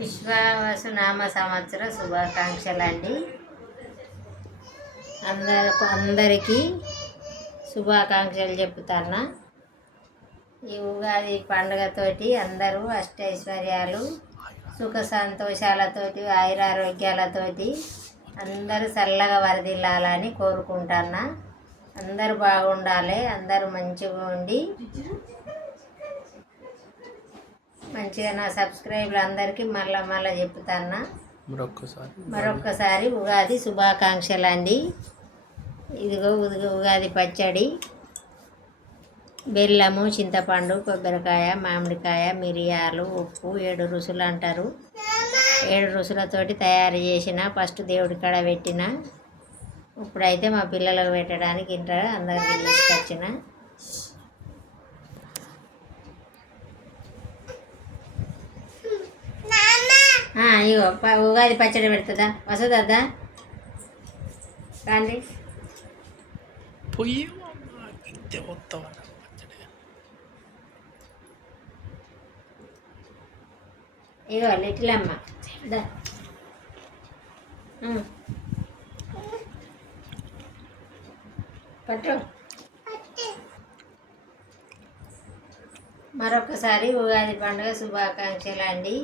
విశ్వావసునామ సంవత్సర శుభాకాంక్షలు అండి. అందరికీ శుభాకాంక్షలు చెప్తాను. ఈ ఉగాది పండుగతోటి అందరూ అష్టైశ్వర్యాలు, సుఖ సంతోషాలతోటి, ఆయురారోగ్యాలతోటి అందరూ చల్లగా వరదిల్లాలని కోరుకుంటున్నా. అందరూ బాగుండాలి, అందరూ మంచిగా ఉండి మంచిగా నా సబ్స్క్రైబర్లు అందరికీ మళ్ళా చెప్తాను. మరొక్కసారి ఉగాది శుభాకాంక్షలు అండి. ఇదిగో ఉగాది పచ్చడి, బెల్లము, చింతపండు, కొబ్బరికాయ, మామిడికాయ, మిరియాలు, ఉప్పు, 7 రుసులు అంటారు. 7 రుసులతోటి తయారు చేసిన ఫస్ట్ దేవుడి కాడ పెట్టిన. ఇప్పుడైతే మా పిల్లలకు పెట్టడానికి ఇంట్లో అందరికి తీసుకొచ్చిన. ఇగో ఉగాది పచ్చడి పెడుతుందా వస్తుందా? రండి. ఇగో లిటిలమ్మ పట్టు. మరొకసారి ఉగాది పండుగ శుభాకాంక్షలు అండి.